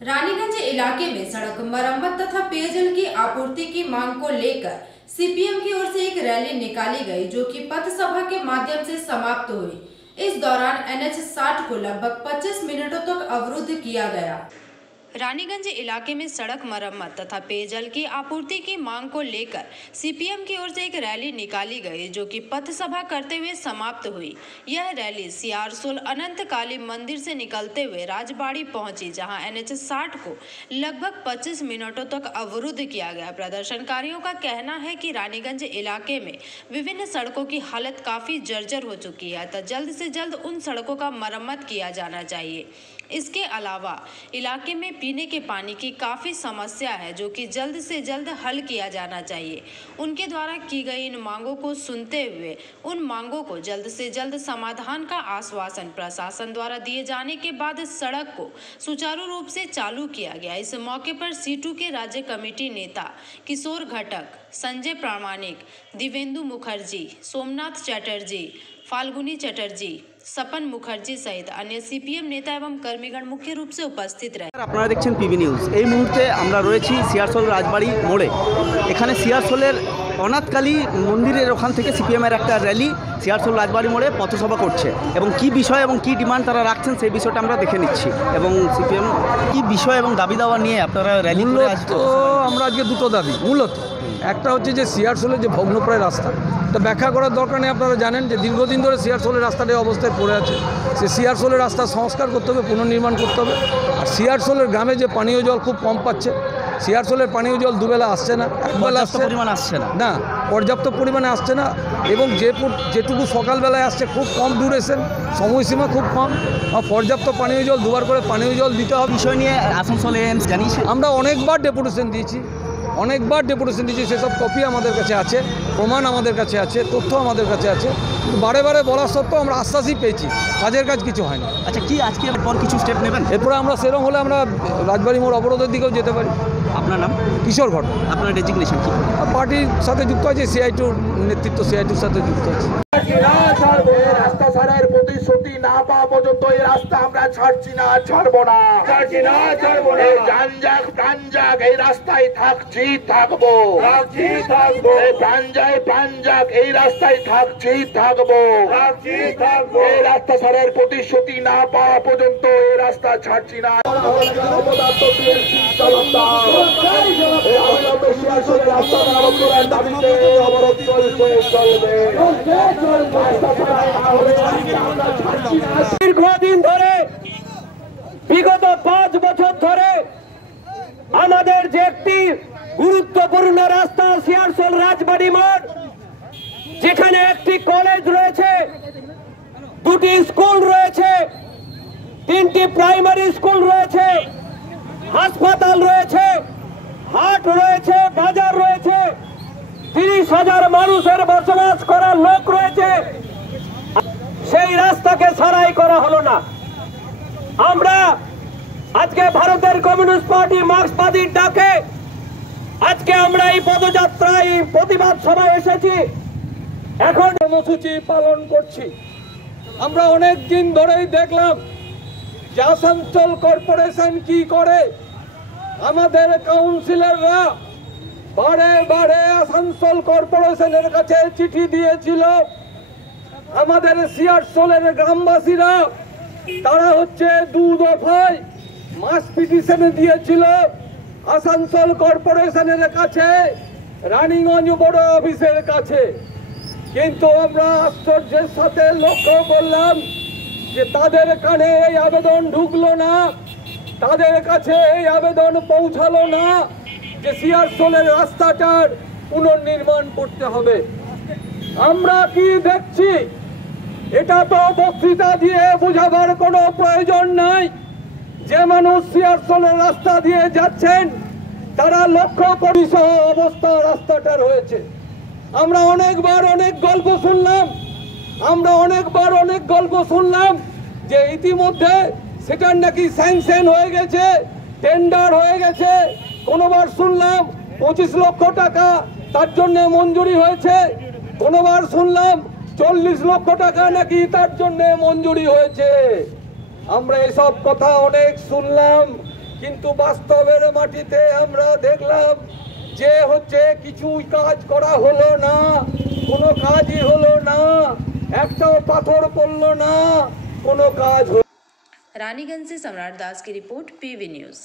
रानीगंज इलाके में सड़क मरम्मत तथा पेयजल की आपूर्ति की मांग को लेकर सीपीएम की ओर से एक रैली निकाली गई, जो कि पथ सभा के माध्यम से समाप्त हुई। इस दौरान NH 60 को लगभग 25 मिनटों तक अवरुद्ध किया गया। रानीगंज इलाके में सड़क मरम्मत तथा पेयजल की आपूर्ति की मांग को लेकर सीपीएम की ओर से एक रैली निकाली गई, जो कि पथ सभा करते हुए समाप्त हुई। यह रैली सियारसोल अनंत काली मंदिर से निकलते हुए राजबाड़ी पहुंची, जहां NH 60 को लगभग 25 मिनटों तक अवरुद्ध किया गया। प्रदर्शनकारियों का कहना है कि रानीगंज इलाके में विभिन्न सड़कों की हालत काफी जर्जर हो चुकी है, तो जल्द से जल्द उन सड़कों का मरम्मत किया जाना चाहिए। इसके अलावा इलाके में पीने के पानी की काफ़ी समस्या है, जो कि जल्द से जल्द हल किया जाना चाहिए। उनके द्वारा की गई इन मांगों को सुनते हुए उन मांगों को जल्द से जल्द समाधान का आश्वासन प्रशासन द्वारा दिए जाने के बाद सड़क को सुचारू रूप से चालू किया गया। इस मौके पर C2 के राज्य कमेटी नेता किशोर घटक, संजय प्रामाणिक, दिवेंदु मुखर्जी, सोमनाथ चैटर्जी, फाल्गुनी चैटर्जी, सपन मुखर्जी सहित अन्य सीपीएम नेता एवं कर्मीगण मुख्य रूप से उपस्थित रहे। আপনারা দেখছেন পিবি নিউজ। এই মুহূর্তে আমরা রয়েছি সিয়ারসোল রাজবাড়ি মোড়ে। এখানে সিয়ারসোলের অনাথকালী মন্দিরের ওখান থেকে সিপিএমের একটা র্যালি সিয়ারসোল রাজবাড়ি মোড়ে পথসভা করছে, এবং কি বিষয় এবং কি ডিমান্ড তারা রাখছেন সেই বিষয়টা আমরা দেখে নিচ্ছি। এবং সিপিএম কি বিষয় এবং দাবি দাওয়া নিয়ে আপনারা র্যালি করে আসছেন? আমরা আজকে দুটো দাবি। মূলত একটা হচ্ছে যে সিয়ারসোলের যে ভগ্নপ্রায় রাস্তা, এটা ব্যাখ্যা করার দরকার নেই। আপনারা জানেন যে দীর্ঘদিন ধরে সিয়ারসোলের রাস্তাটা এই অবস্থায় পড়ে আছে। সে সিয়ারসোলের রাস্তা সংস্কার করতে হবে, পুনর্নির্মাণ করতে হবে। আর সিয়ারসোলের গ্রামে যে পানীয় জল খুব কম পাচ্ছে, সিয়ারসোলের পানীয় জল দুবেলা আসছে না, একবেলা আসছে না, পর্যাপ্ত পরিমাণে আসছে না। এবং যেটুকু সকালবেলায় আসছে খুব কম ডিউরেশন, সময়সীমা খুব কম। পর্যাপ্ত পানীয় জল দুবার করে পানীয় জল দিতে হবে। বিষয় নিয়ে আসানসোল এমস জানিয়েছে, আমরা অনেকবার ডেপুটেশন দিয়েছি, সেসব কপি আমাদের কাছে আছে, প্রমাণ আমাদের কাছে আছে, তথ্য আমাদের কাছে আছে। বারে বারে বলা সত্ত্বেও আমরা আশ্বাসই পেয়েছি, কাজের কাজ কিছু হয় না। আচ্ছা, কি আজকে পর কিছু স্টেপ নেবেন? এরপরে আমরা সেরকম হলে আমরা রাজবাড়ি মোড় অবরোধের দিকেও যেতে পারি। আপনার নাম? কিশোর ঘটক। আপনার ডেজিগনেশন কি? পার্টির সাথে যুক্ত আছে, CI2 নেতৃত্ব, CI2-র সাথে যুক্ত আছে। রাস্তা ছাড়ার প্রতিশ্রুতি না পাওয়া পর্যন্ত এই রাস্তা আমরা ছাড়ছি না, ছাড়বো না। প্রাণ যাক, এই রাস্তায় থাকছি, থাকবো। প্রাণ যাক, এই রাস্তায় থাকছি, থাকবো। এই রাস্তা ছাড়ার প্রতিশ্রুতি না পাওয়া পর্যন্ত এই রাস্তা ছাড়ছি না। দীর্ঘদিন ধরে, বিগত 5 বছর ধরে আমাদের যে একটি গুরুত্বপূর্ণ রাস্তা সিয়ারসোল রাজবাড়ি মোড়, যেখানে একটি কলেজ রয়েছে, 2টি স্কুল রয়েছে, 3টি প্রাইমারি স্কুল রয়েছে, হাসপাতাল রয়েছে, হাট রয়েছে, বাজার রয়েছে, 30,000 মানুষের বসবাস করার লোক রয়েছে। সেই রাস্তাকে সারাই করা হলো না। আমরা আজকে ভারতের কমিউনিস্ট পার্টি মার্ক্সবাদীর ডাকে আজকে আমরা এই পদযাত্রায়, প্রতিবাদ সভায় এসেছি। এখন কর্মসূচি পালন করছি। আমরা অনেক দিন ধরেই দেখলাম যে আসানসোল কর্পোরেশন কি করে। আমাদের কাউন্সিলররা বারে বারে আসানসোল কর্পোরেশনের কাছে চিঠি দিয়েছিল। আমাদের সিয়ারসোলের গ্রামবাসীরা তারা হচ্ছে 2 দফায় মাস পিটিশন দিয়েছিল আসানসোল কর্পোরেশনের কাছে, রানীগঞ্জ বড় অফিসের কাছে। কিন্তু আমরা আশ্চর্যের সাথে লক্ষ্য করলাম যে তাদের কানে এই আবেদন ঢুকলো না, তাদের কাছে এই আবেদন পৌঁছালো না যে সিয়ারসোলের রাস্তাটার পুনর্নির্মাণ করতে হবে। আমরা কি দেখছি? এটা তো বক্তৃতা দিয়ে বোঝাবার কোনো প্রয়োজন নাই। যে মানুষ সিয়ারসোলের রাস্তা দিয়ে যাচ্ছেন তারা লক্ষ্য পরিসহ অবস্থা রাস্তাটার হয়েছে। আমরা অনেকবার অনেক গল্প শুনলাম যে ইতিমধ্যে সেটার নাকি স্যাংশন হয়ে গেছে, টেন্ডার হয়ে গেছে। কোনোবার শুনলাম 25 লক্ষ টাকা তার জন্য মঞ্জুরি হয়েছে, কোনোবার শুনলাম 40 লক্ষ টাকা নাকি তার জন্য মঞ্জুরি হয়েছে। আমরা এসব কথা অনেক শুনলাম, কিন্তু বাস্তবের মাটিতে আমরা দেখলাম যে হচ্ছে কিছু কাজ করা হলো না, কোনো কাজই হলো না, একটাও পাথর পড়লো না, কোনো কাজ হলো। रानीगंज से सम्राट दास की रिपोर्ट, PV न्यूज।